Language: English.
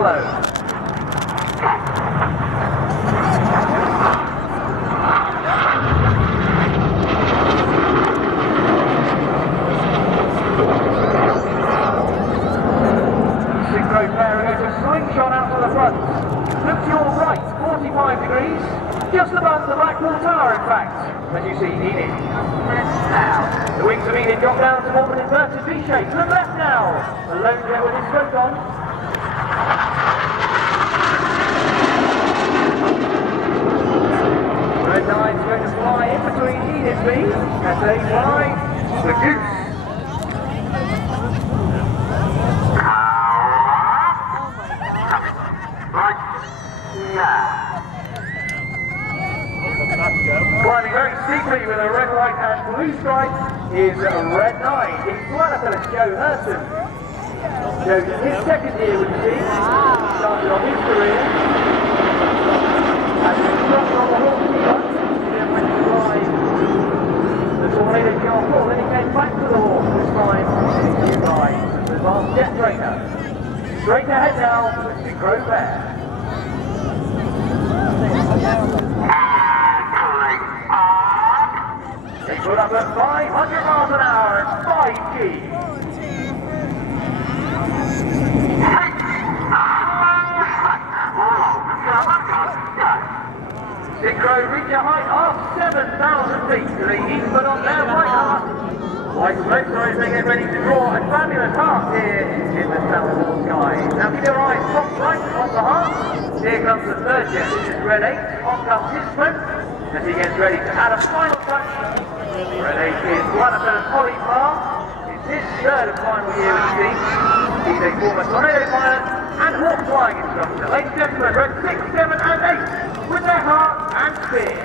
flow. Synchro pair goes a slingshot out to the front. Look to your right, 45 degrees, just above the Blackpool Tower in fact, as you see Enid. Now, the wings of Enid got down to form an inverted V shape. To the left now, the lone jet with his stroke on. Red line's going to fly in between Enid's feet as they fly the goose. Climbing very steeply with a red, white and blue stripe is Red 9. It's Platypus Joe Hurston. Joe's in his second year with the team. Started on his career. Has been dropped on the horse team. Then went to fly the Tornado GR4. Then he came back to the horse, this time in his new ride. The advanced jet trainer. Straight ahead now with Synchro Bear. They put up at 500 miles an hour at 5G. Synchro reach a height of 7,000 feet to the eastward on their white heart. White smoke as they get ready to draw a fabulous heart here in the Southport skies. Now keep your eyes top right on the heart. Here comes the third jet, this is Red 8. On comes his sprint as he gets ready to add a final touch. Red 8 is Platypus Holly Parr. It's his third and final year with the team. He's a former Tornado pilot and hawk flying instructor. Ladies and gentlemen, Red 6, 7 and 8 with their heart and spear.